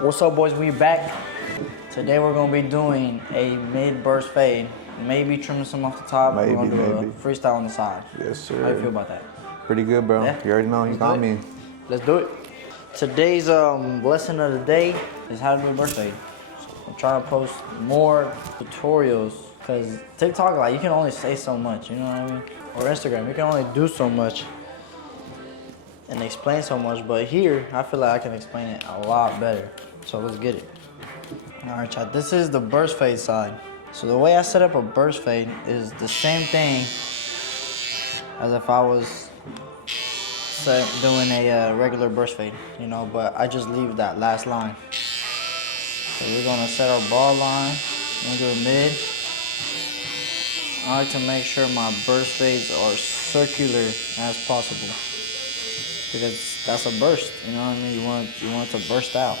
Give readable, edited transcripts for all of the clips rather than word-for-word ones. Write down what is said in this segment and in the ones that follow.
What's up, boys? We back. Today we're gonna be doing a mid-burst fade. Maybe trimming some off the top. Maybe, we're gonna do maybe. a freestyle on the side. Yes, sir. How you feel about that? Pretty good, bro. Yeah? You already know you got me. Let's do it. Today's lesson of the day is how to do a burst fade. I'm trying to post more tutorials because TikTok, like, you can only say so much, you know what I mean? Or Instagram, you can only do so much and explain so much, but here I feel like I can explain it a lot better. So let's get it. All right, chat, this is the burst fade side. So the way I set up a burst fade is the same thing as if I was doing a regular burst fade, you know, but I just leave that last line. So we're gonna set our ball line, we're gonna do a mid. I like to make sure my burst fades are circular as possible, because that's a burst, you know what I mean? You want it to burst out.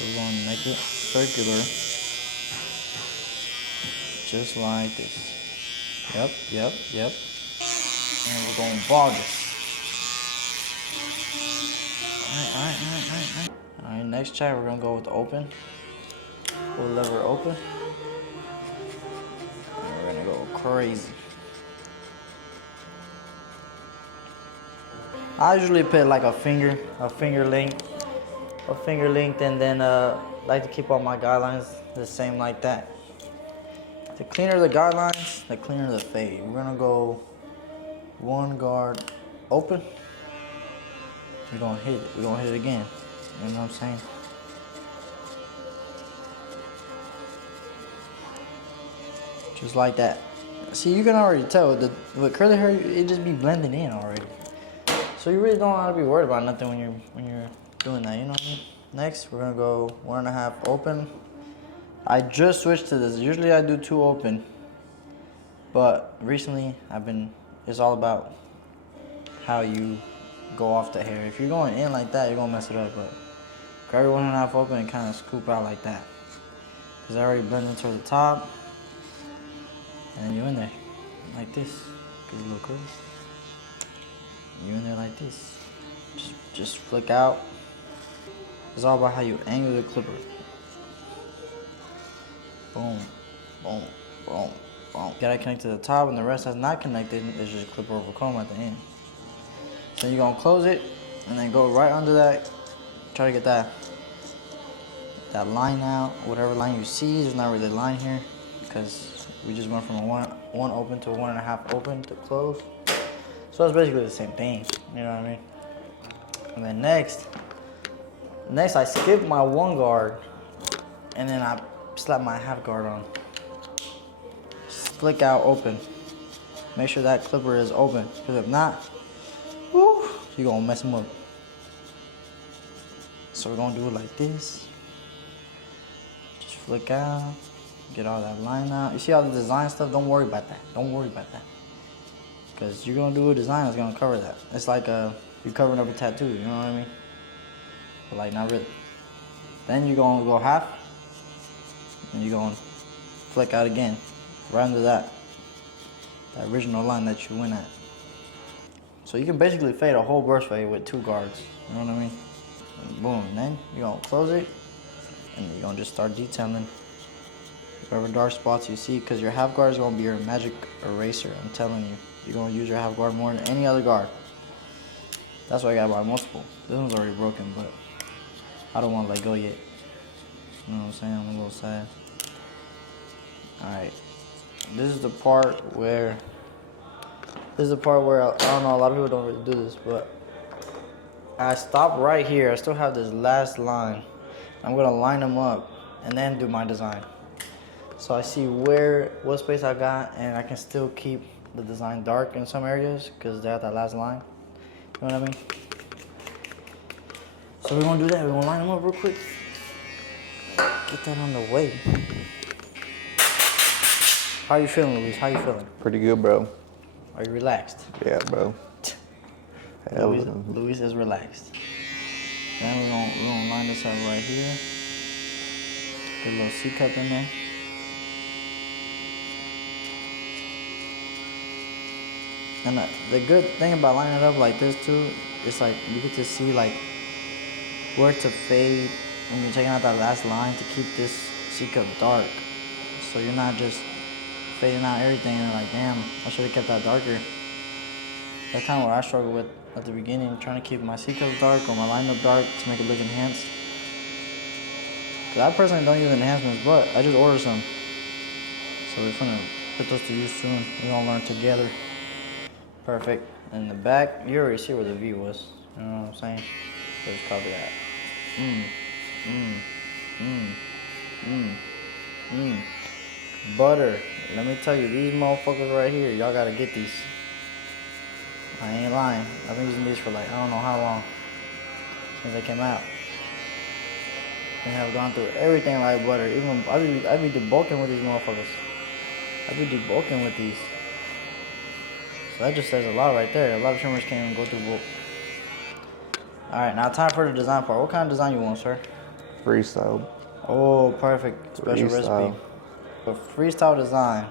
So we're gonna make it circular, just like this. Yep. And we're gonna ball this. All right, next chat, we're gonna go with open. Pull the lever open. And we're gonna go crazy. I usually put like a finger length, and then like to keep all my guidelines the same like that. The cleaner the guidelines, the cleaner the fade. We're gonna go one guard open. We're gonna hit it again. You know what I'm saying? Just like that. See, you can already tell with curly hair, it just be blending in already. So you really don't have to be worried about nothing when you're doing that, you know what I mean? Next, we're gonna go 1.5 open. I just switched to this. Usually I do 2 open, but recently it's all about how you go off the hair. If you're going in like that, you're gonna mess it up, but grab your 1.5 open and kind of scoop out like that. Cause I already blended to the top, and then you in there, like this. Give it a little curl. You in there like this. Just flick out. It's all about how you angle the clipper. Boom. You gotta connect to the top, and the rest that's not connected is just clipper over comb at the end. So you're gonna close it, and then go right under that. Try to get that line out. Whatever line you see, there's not really a line here, because we just went from a one open to a 1.5 open to close. So it's basically the same thing, you know what I mean? And then next I skip my 1 guard, and then I slap my half guard on. Flick out open. Make sure that clipper is open, because if not, woo, you're gonna mess them up. So we're gonna do it like this. Just flick out, get all that line out. You see all the design stuff? Don't worry about that. Because you're gonna do a design that's gonna cover that. It's like you're covering up a tattoo, you know what I mean? But like, not really. Then you're gonna go half, and you're gonna flick out again, right under that original line that you went at. So you can basically fade a whole burst fade with 2 guards, you know what I mean? And boom, and then you're gonna close it, and you're gonna just start detailing whatever dark spots you see, because your half guard is gonna be your magic eraser, I'm telling you. You're gonna use your half guard more than any other guard. That's why I gotta buy multiple. This one's already broken, but I don't want to let go yet. You know what I'm saying? I'm a little sad. Alright. This is the part where I don't know, a lot of people don't really do this, but I stop right here. I still have this last line. I'm gonna line them up and then do my design. So I see what space I got, and I can still keep the design dark in some areas because they have that last line. You know what I mean? So we're gonna do that. We're gonna line them up real quick. Get that on the way. How you feeling, Luis? How you feeling? Pretty good, bro. Are you relaxed? Yeah, bro. Luis is relaxed. Then we're gonna line this up right here. Get a little C cup in there. And the good thing about lining it up like this too, it's like you get to see like where to fade when you're taking out that last line to keep this C cup dark. So you're not just fading out everything and like, damn, I should have kept that darker. That's kind of what I struggle with at the beginning, trying to keep my C cups dark or my lineup dark to make it look enhanced. Cause I personally don't use enhancements, but I just ordered some. So we're gonna put those to use soon. We're gonna learn together. Perfect. In the back, you already see where the V was. You know what I'm saying? So just copy that. Butter. Let me tell you, these motherfuckers right here, y'all gotta get these. I ain't lying. I've been using these for like, I don't know how long. Since they came out. And have gone through everything like butter. Even, I be debulking with these motherfuckers. I be debulking with these. So that just says a lot right there. A lot of trimmers can't even go through bulk. Alright, now time for the design part. What kind of design you want, sir? Freestyle. Oh, perfect. Special recipe. A freestyle design.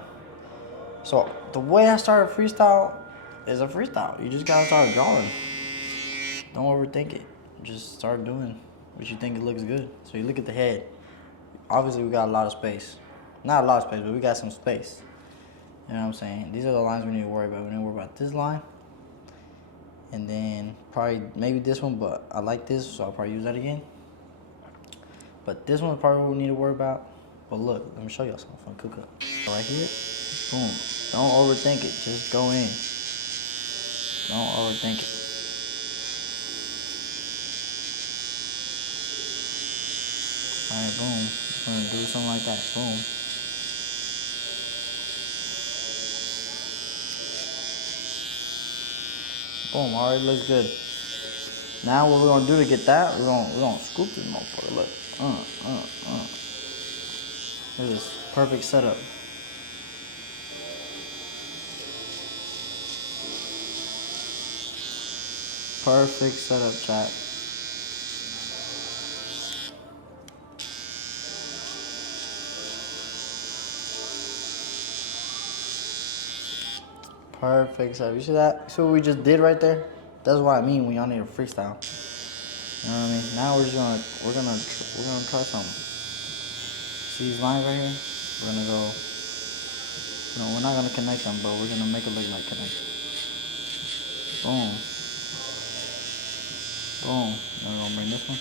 So the way I started freestyle is a freestyle. You just gotta start drawing. Don't overthink it. Just start doing what you think it looks good. So you look at the head. Obviously we got a lot of space. Not a lot of space, but we got some space. You know what I'm saying? These are the lines we need to worry about. We need to worry about this line. And then probably maybe this one, but I like this, so I'll probably use that again. But this one is probably what we need to worry about. But look, let me show y'all something fun. Cook up. Right here, boom. Don't overthink it, just go in. Don't overthink it. Alright, boom. I'm gonna do something like that, boom. Boom, already looks good. Now what we're gonna do to get that, we're gonna scoop this motherfucker. Look. Look at this perfect setup. Perfect setup, chat. Perfect setup. You see that? See what we just did right there? That's what I mean when y'all need a freestyle. You know what I mean? Now we're gonna try something. See these lines right here? We're gonna go. No, we're not gonna connect them, but we're gonna make it look like connect. Boom. Boom. Then we're gonna bring this one.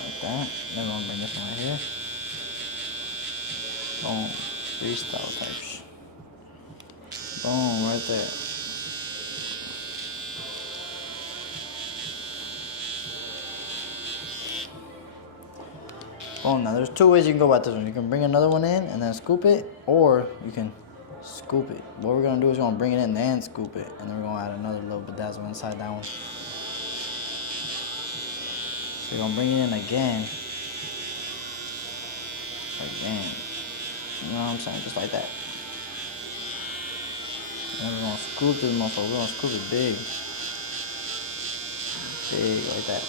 Like that. Then we're gonna bring this one right here. Boom. Freestyle types. Boom, right there. Boom, now there's two ways you can go about this one. You can bring another one in and then scoop it, or you can scoop it. What we're gonna do is we're gonna bring it in and then scoop it, and then we're gonna add another little bedazzle inside that one. So you're gonna bring it in again. Again. You know what I'm saying? Just like that. And we're gonna scoop this motherfucker. We're gonna scoop it big. Big, like that.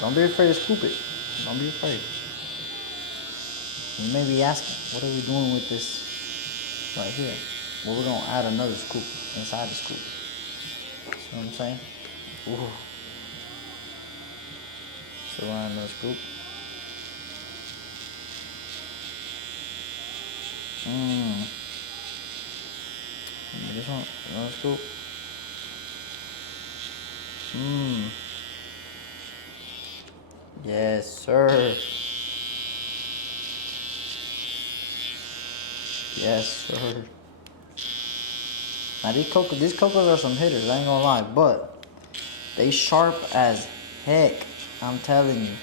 Don't be afraid to scoop it. Don't be afraid. You may be asking, what are we doing with this right here? Well, we're gonna add another scoop inside the scoop. See what I'm saying? Ooh. So we're adding another scoop. This one, another scoop. Yes, sir. Yes, sir. Now these cocos are some hitters, I ain't gonna lie, but they sharp as heck. I'm telling you.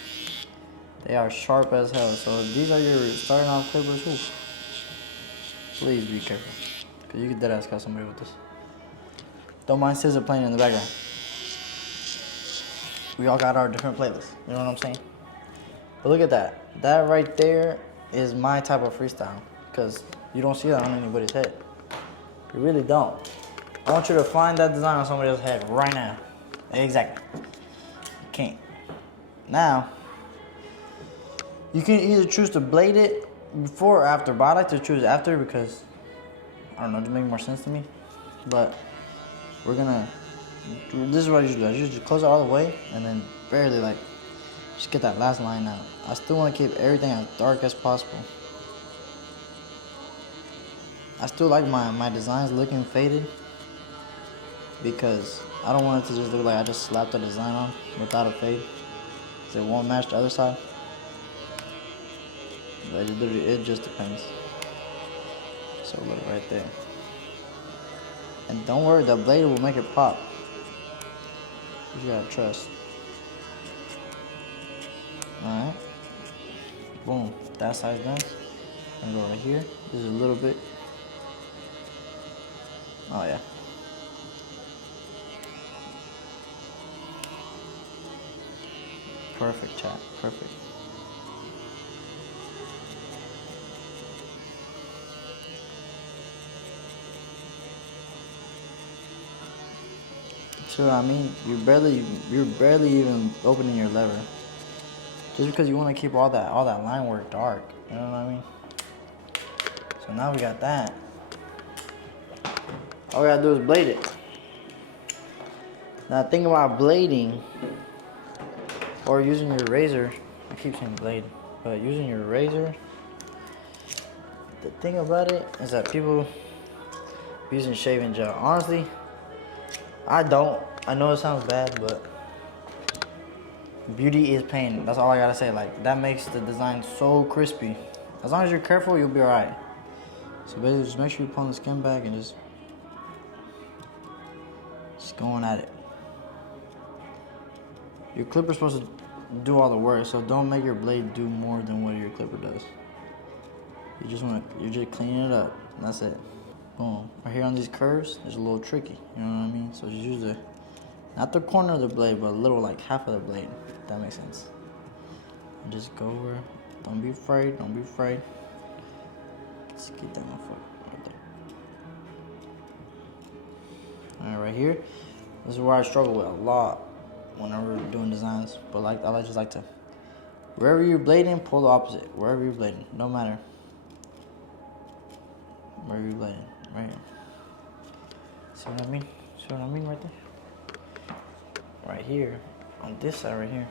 They are sharp as hell. So if these are your starting off clippers, please be careful. Cause you could deadass cut somebody with this. Don't mind scissor playing in the background. We all got our different playlists. You know what I'm saying? But look at that. That right there is my type of freestyle. Cause you don't see that on anybody's head. You really don't. I want you to find that design on somebody else's head right now. Exactly. You can't. Now, you can either choose to blade it before or after, but I like to choose after because I don't know, just make more sense to me. But we're gonna, this is what I usually do. I usually just close it all the way and then barely like, just get that last line out. I still want to keep everything as dark as possible. I still like my designs looking faded because I don't want it to just look like I just slapped the design on without a fade. So it won't match the other side. But it just depends. So look right there. And don't worry, the blade will make it pop. You gotta trust. Alright. Boom. That side's done. I'm gonna go right here. This is a little bit. Oh yeah. Perfect, chat. Perfect. See what I mean? You're barely even opening your lever. Just because you want to keep all that line work dark. You know what I mean? So now we got that. All we gotta do is blade it. Now think about blading or using your razor. I keep saying blade, but using your razor. The thing about it is that people using shaving gel. Honestly, I don't. I know it sounds bad, but beauty is pain. That's all I gotta say. Like, that makes the design so crispy. As long as you're careful, you'll be alright. So basically, just make sure you pull the skin back and just going at it. Your clipper's supposed to do all the work, so don't make your blade do more than what your clipper does. You're just cleaning it up. And that's it. Boom. Right here on these curves, it's a little tricky. You know what I mean? So just use not the corner of the blade, but a little, like half of the blade. If that makes sense. And just go over. Don't be afraid. Don't be afraid. Let's get that motherfucker right there. Alright, right here. This is where I struggle with a lot whenever doing designs. But like, I just like to, wherever you're blading, pull the opposite. Wherever you're blading, no matter. Wherever you're blading, right here. See what I mean? See what I mean right there? Right here, on this side right here,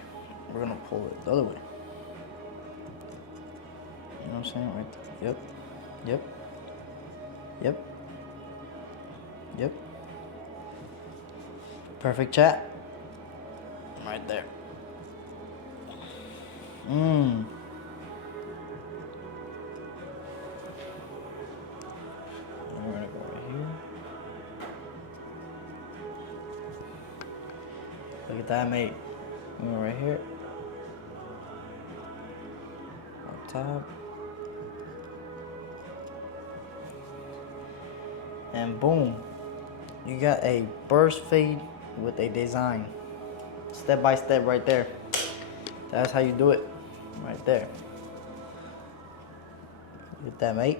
we're gonna pull it the other way. You know what I'm saying? Right there. Yep. Yep. Yep. Yep. Perfect, chat. Right there. We're gonna go right here. Look at that, mate. We're going right here. Up top. And boom. You got a burst fade with a design. Step by step right there. That's how you do it. Right there. Get that, mate.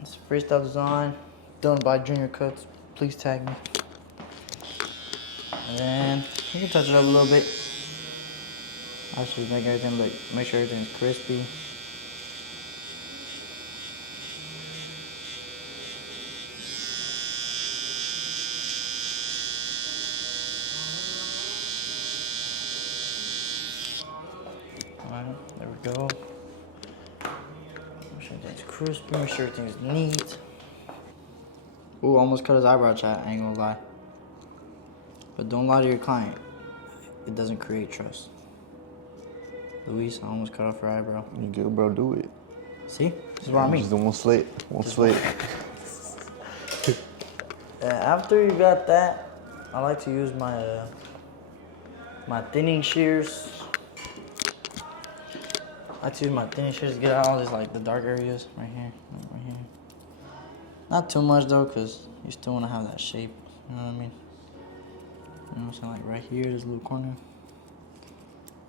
It's freestyle design. Done by Junior Cuts. Please tag me. And then you can touch it up a little bit. I should make everything look, make sure everything's crispy. Alright, there we go. Make sure everything's crispy, make sure everything's neat. Ooh, almost cut his eyebrow, chat, I ain't gonna lie. But don't lie to your client. It doesn't create trust. Luis, I almost cut off her eyebrow. You good, bro? Do it. See? This is what I mean. Just the one slit. One slit. After you got that, I like to use my my thinning shears. I like to use my thinning shears to get out all these, like, the dark areas right here, right here. Not too much though, cause you still wanna have that shape. You know what I mean? You know what I'm saying? Like right here, this little corner.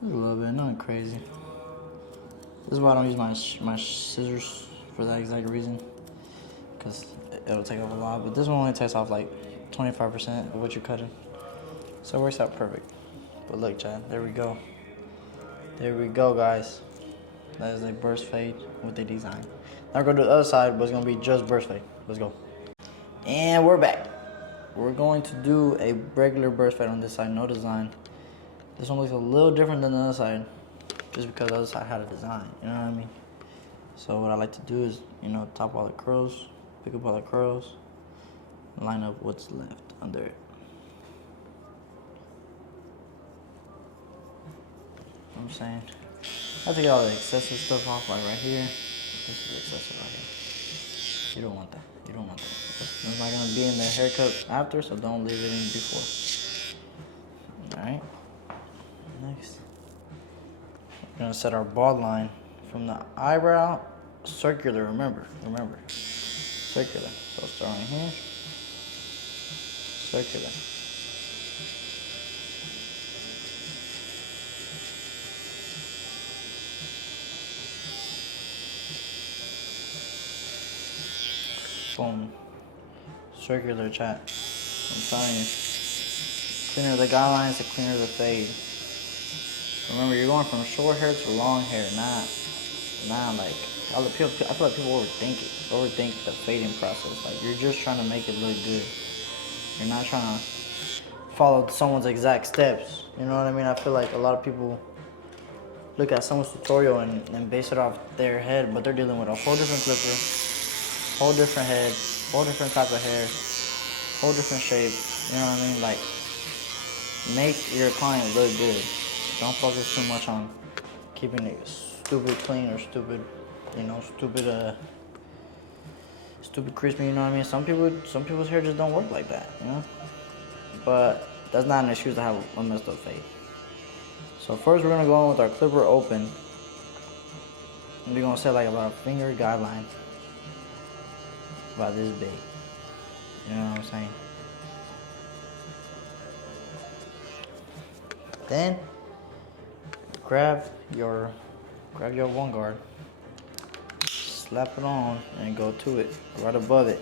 Just a little bit, nothing crazy. This is why I don't use my scissors for that exact reason, cause it'll take off a lot. But this one only takes off like 25% of what you're cutting, so it works out perfect. But look, Chad, there we go. There we go, guys. That is a burst fade with a design. Now we're gonna do the other side, but it's gonna be just burst fade. Let's go. And we're back. We're going to do a regular burst fade on this side, no design. This one looks a little different than the other side, just because the other side had a design, you know what I mean? So what I like to do is, top all the curls, pick up all the curls, and line up what's left under it. You know what I'm saying? I have to get all the excessive stuff off, like right here. This is excessive right here. You don't want that. You don't want that. It's not gonna be in the haircut after, so don't leave it in before. Alright. Next, we're gonna set our bald line from the eyebrow circular. Remember, circular. So starting here, circular. Boom. Circular, chat. I'm telling you. Cleaner the guidelines, the cleaner the fade. Remember, you're going from short hair to long hair, not like I feel like people overthink the fading process. Like, you're just trying to make it look good. You're not trying to follow someone's exact steps. You know what I mean? I feel like a lot of people look at someone's tutorial and base it off their head, but they're dealing with a whole different clipper, whole different head, whole different type of hair, whole different shape. You know what I mean? Like, make your client look good. Don't focus too much on keeping it stupid clean or stupid crispy. You know what I mean? Some people's hair just don't work like that. But that's not an excuse to have a messed up fade. So first, we're gonna go in with our clipper open, and we're gonna set like about a finger guideline, about this big. You know what I'm saying? Then grab your one guard, slap it on, and go to it right above it.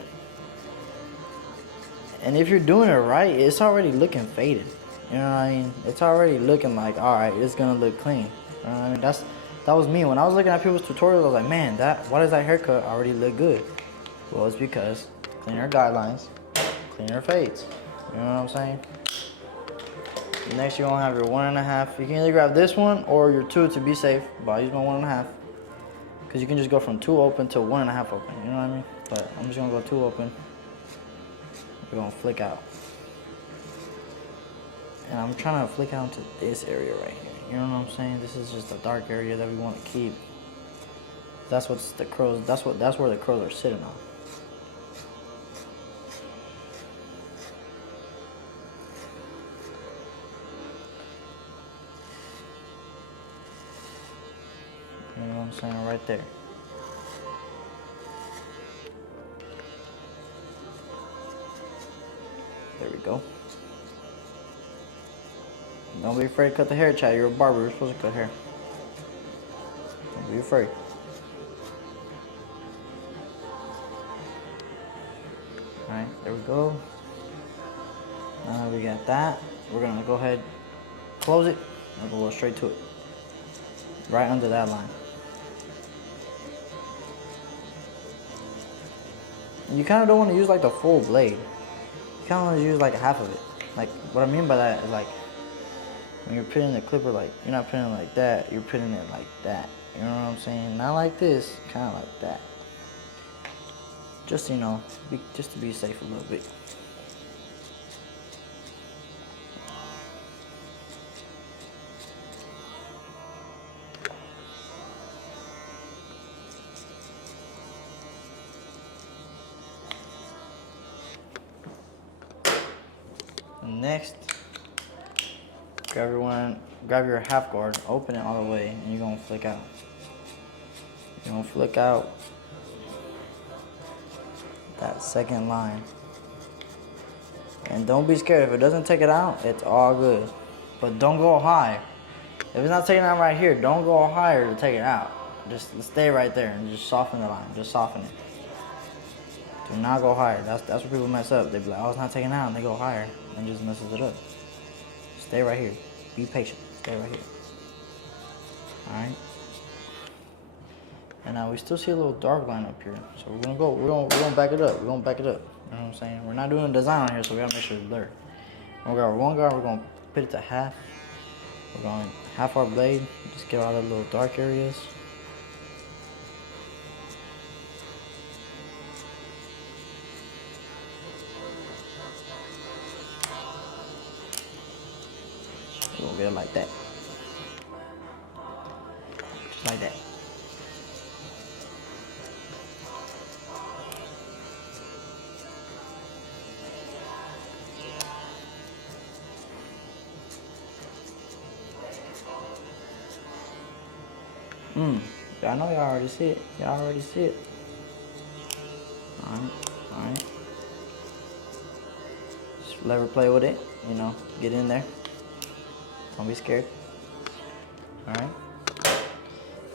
And if you're doing it right, it's already looking faded. You know what I mean? It's already looking like, all right, it's gonna look clean. You know what I mean? That was me when I was looking at people's tutorials. I was like, man, why does that haircut already look good? Well, it's because cleaner guidelines, cleaner fades. You know what I'm saying? Next, you're gonna have your 1.5. You can either grab this one or your 2 to be safe, but I use my 1.5 because you can just go from 2 open to 1.5 open. You know what I mean? But I'm just gonna go 2 open. We're gonna flick out, and I'm trying to flick out to this area right here. You know what I'm saying? This is just a dark area that we want to keep. That's what's the curls. That's where the curls are sitting on. You know what I'm saying? Right there. There we go. Don't be afraid to cut the hair, chat. You're a barber. You're supposed to cut hair. Don't be afraid. Alright, there we go. Now we got that. We're going to go ahead, close it, and we'll go straight to it. Right under that line. You kind of don't want to use like the full blade. You kind of want to use like half of it. Like, what I mean by that is like, when you're putting the clipper, like, you're not putting it like that, you're putting it like that. You know what I'm saying? Not like this, kind of like that. Just, just to be safe a little bit. Next, grab your half guard, open it all the way, and you're gonna flick out. You're gonna flick out that second line. And don't be scared. If it doesn't take it out, it's all good. But don't go high. If it's not taking it out right here, don't go higher to take it out. Just stay right there and just soften the line. Just soften it. Do not go higher. That's where people mess up. They be like, oh, it's not taking it out, and they go higher and just messes it up. Stay right here. Be patient. Stay right here. Alright? And now we still see a little dark line up here. So we're gonna back it up. We're gonna back it up. You know what I'm saying? We're not doing a design on here, so we gotta make sure it's blurred. We got our one guard, we're gonna put it to half. We're going half our blade, just get all the little dark areas. We're gonna get it like that. Just like that. Yeah, I know y'all already see it. Y'all already see it. Alright. Just let her play with it, you know, get in there. Don't be scared. Alright.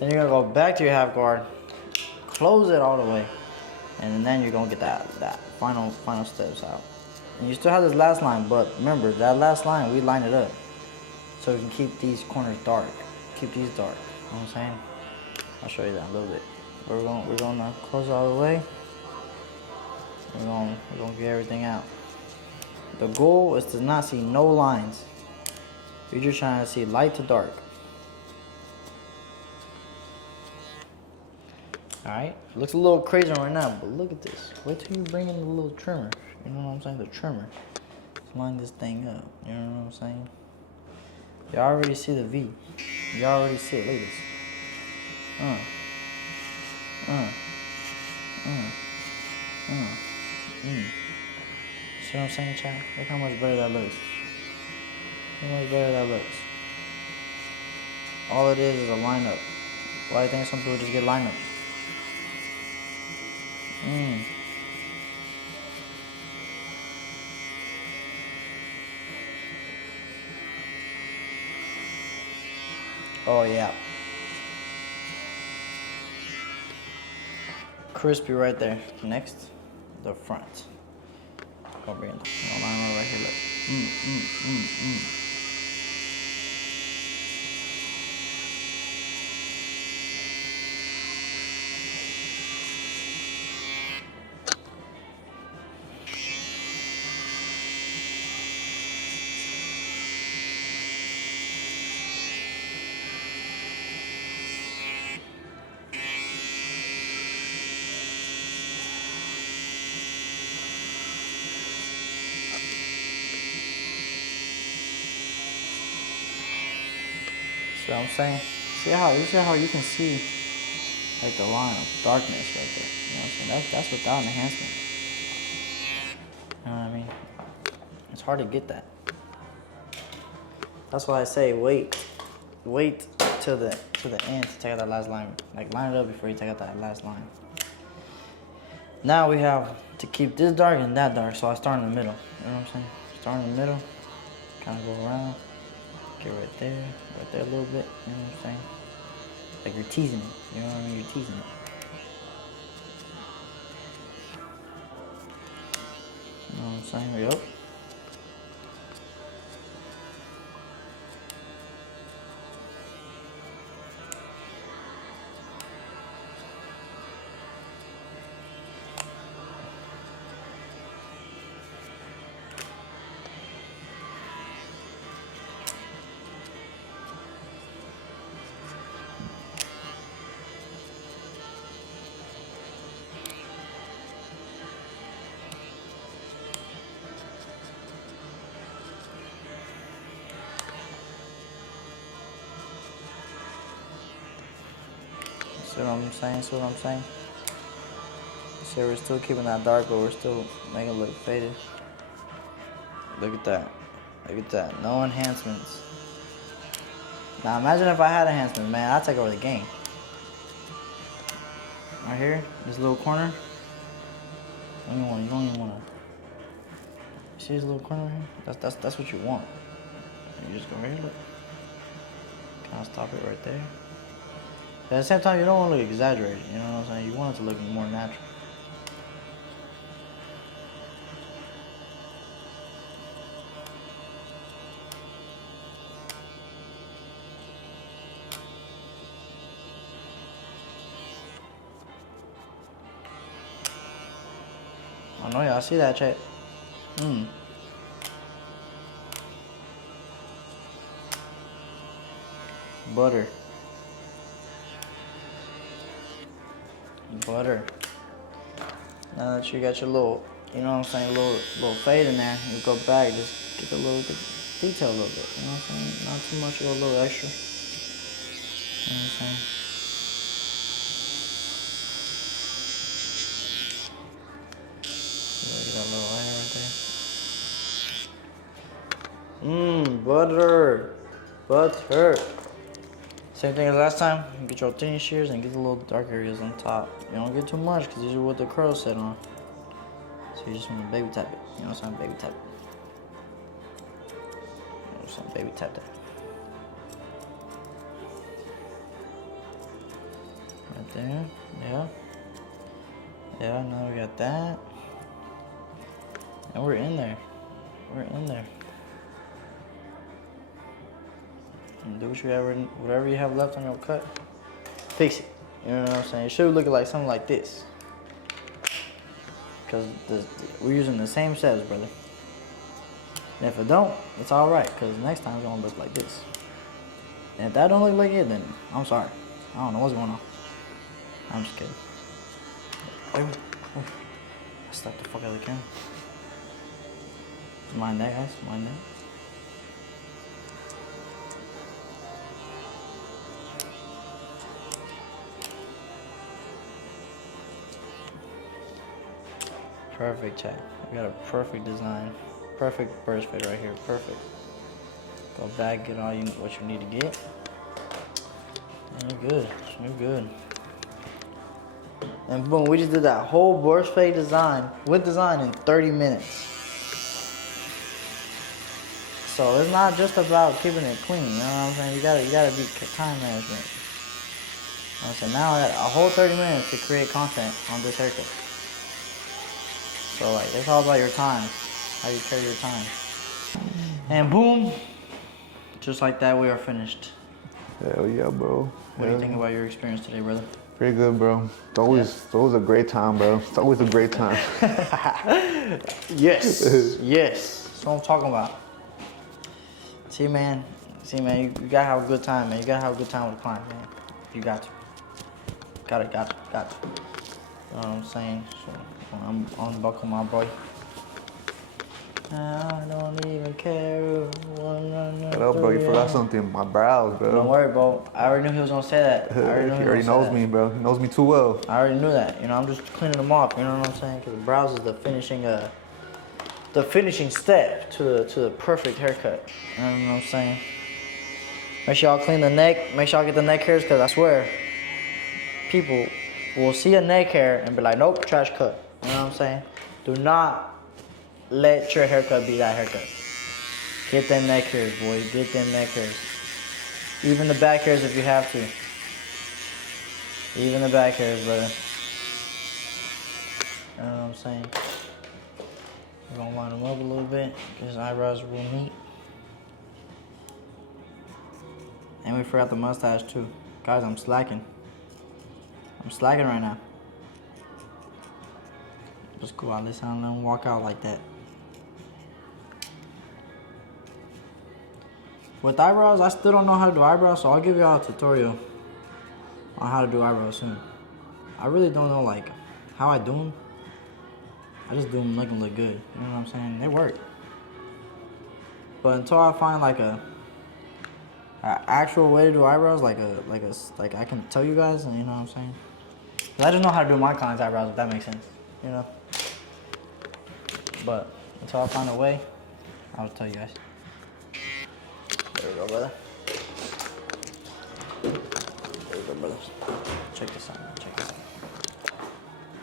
Then you're gonna go back to your half guard, close it all the way, and then you're gonna get that final steps out. And you still have this last line, but remember that last line we line it up so we can keep these corners dark. Keep these dark. You know what I'm saying? I'll show you that a little bit. We're gonna close it all the way. We're gonna get everything out. The goal is to not see no lines. You're just trying to see light to dark. Alright? Looks a little crazy right now, but look at this. Wait till you bring in the little trimmer. You know what I'm saying? The trimmer. Let's line this thing up. You know what I'm saying? You already see the V. You already see it. Look at this. See what I'm saying, chat? Look how much better that looks. Look how much better that looks. All it is a lineup. Why do you think some people just get lineups? Oh yeah. Crispy right there. Next, the front. Gonna bring the line right here. Look. See what I'm saying? See how you can see like the line of darkness right there. You know what I'm saying? That's without enhancement. You know what I mean? It's hard to get that. That's why I say wait till the end to take out that last line. Like line it up before you take out that last line. Now we have to keep this dark and that dark, so I start in the middle. You know what I'm saying? Start in the middle, kind of go around, get right there a little bit. You know what I'm saying? Like you're teasing it. You know what I mean? You're teasing it. You know what I'm saying? Yup. See what I'm saying? See what I'm saying? See, we're still keeping that dark, but we're still making it look faded. Look at that. Look at that. No enhancements. Now imagine if I had enhancements, man. I'd take over the game. Right here, this little corner. You don't even want to. See this little corner right here? That's what you want. You just go right here, look. Kind of stop it right there. But at the same time, you don't want to look exaggerated. You know what I'm saying? You want it to look more natural. I know y'all see that, chat. Butter. Butter. Now that you got your little, you know what I'm saying, little fade in there, you go back, just get the little detail a little bit. You know what I'm saying? Not too much, go a little extra. You know what I'm saying? Get that little hair right there. Butter. Butter. Same thing as last time. Get your thin shears and get the little dark areas on top. You don't get too much because these are what the curls set on. So you just want to baby tap it. You know what I'm saying? Baby tap it. You know what I'm saying? Baby tap that. Right there. Yeah. Yeah, now we got that. And we're in there. We're in there. And do whatever you have left on your cut, fix it. You know what I'm saying? It should look like something like this. Because we're using the same steps, brother. And if it don't, it's alright, because next time it's going to look like this. And if that don't look like it, then I'm sorry. I don't know what's going on. I'm just kidding. I stuck the fuck out of the camera. Mind that, guys. Mind that. Perfect, chat. We got a perfect design. Perfect burst fade right here. Perfect. Go back, get all what you need to get. And you're good. You're good. And boom, we just did that whole burst fade design with design in 30 minutes. So it's not just about keeping it clean, you know what I'm saying? You gotta be time management. You know what I'm saying? Now I got a whole 30 minutes to create content on this haircut. So like, it's all about your time, how you carry your time. And boom, just like that, we are finished. Hell yeah, bro. What do you think about your experience today, brother? Pretty good, bro. It's always a great time, bro. It's always a great time. Yes, yes. That's what I'm talking about. See, man, you gotta have a good time, man. You gotta have a good time with the client, man. You got to. Got to. You know what I'm saying? So, I'm unbuckle my boy. I don't even care. Hello, bro. You forgot something. My brows, bro. Don't worry, bro. I already knew he was gonna say that. He already knows me, bro. He knows me too well. I already knew that. You know, I'm just cleaning them off. You know what I'm saying? Because the brows is the finishing step to the perfect haircut. You know what I'm saying? Make sure y'all clean the neck. Make sure y'all get the neck hairs, because I swear, people will see a neck hair and be like, nope, trash cut. You know what I'm saying? Do not let your haircut be that haircut. Get them neck hairs, boy. Get them neck hairs. Even the back hairs if you have to. Even the back hairs, brother. You know what I'm saying? We're gonna line them up a little bit. His eyebrows are real neat. And we forgot the mustache too. Guys, I'm slacking. I'm slacking right now. Just go out this and let him walk out like that. With eyebrows, I still don't know how to do eyebrows, so I'll give y'all a tutorial on how to do eyebrows soon. I really don't know like how I do them. I just do them make them look good. You know what I'm saying? They work. But until I find like a actual way to do eyebrows, like I can tell you guys, and you know what I'm saying? 'Cause I just know how to do my client's eyebrows, if that makes sense. You know. But until I find a way, I'll tell you guys. There we go, brother. There we go, brother. Check this out. Check this out.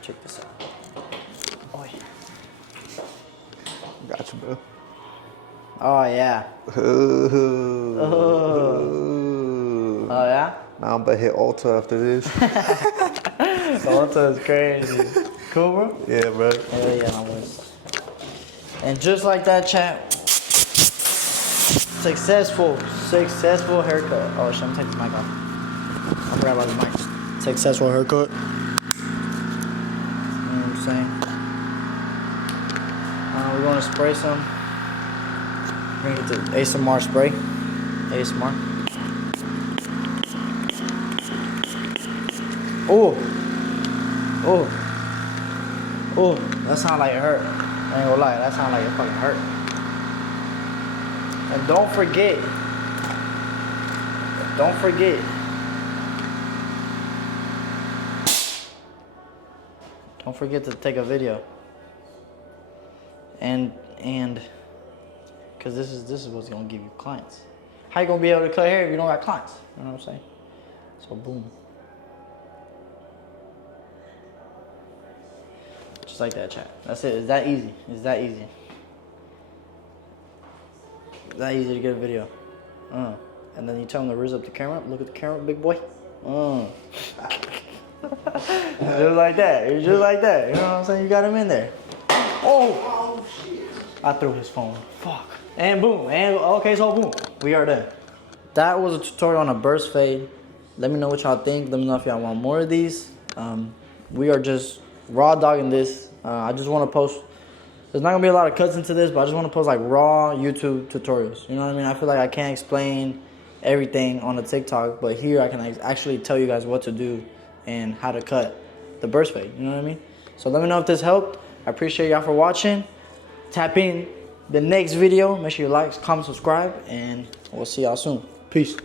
Check this out. Boy. Got you, bro. Oh yeah. Oh yeah? Now I'm about to hit Ulta after this. Ulta is crazy. Cool, bro? Yeah, bro. Hell yeah, my boys. And just like that, chat. Successful haircut. Oh shit, I'm taking this mic off. I forgot about the mic. Successful haircut. You know what I'm saying? gonna spray some. We're gonna get the ASMR spray. ASMR. Oh. Oh. Oh. That sound like it hurt. I ain't gonna lie. That sound like it fucking hurt. And don't forget. Don't forget. Don't forget to take a video. And because this is what's gonna give you clients. How you gonna be able to cut hair if you don't got clients? You know what I'm saying? So boom. Just like that, chat. That's it. It's that easy. It's that easy. It's that easy to get a video. And then you tell them to raise up the camera. Look at the camera, big boy. Just like that. It's just like that. You know what I'm saying? You got him in there. Oh shit. I threw his phone. Fuck. And boom. And okay, so boom. We are done. That was a tutorial on a burst fade. Let me know what y'all think. Let me know if y'all want more of these. We are just raw dogging this. I just want to post. There's not gonna be a lot of cuts into this, but I just want to post like raw YouTube tutorials. You know what I mean? I feel like I can't explain everything on the TikTok, but here I can actually tell you guys what to do and how to cut the burst fade. You know what I mean? So let me know if this helped. I appreciate y'all for watching. Tap in the next video. Make sure you like, comment, subscribe, and we'll see y'all soon. Peace.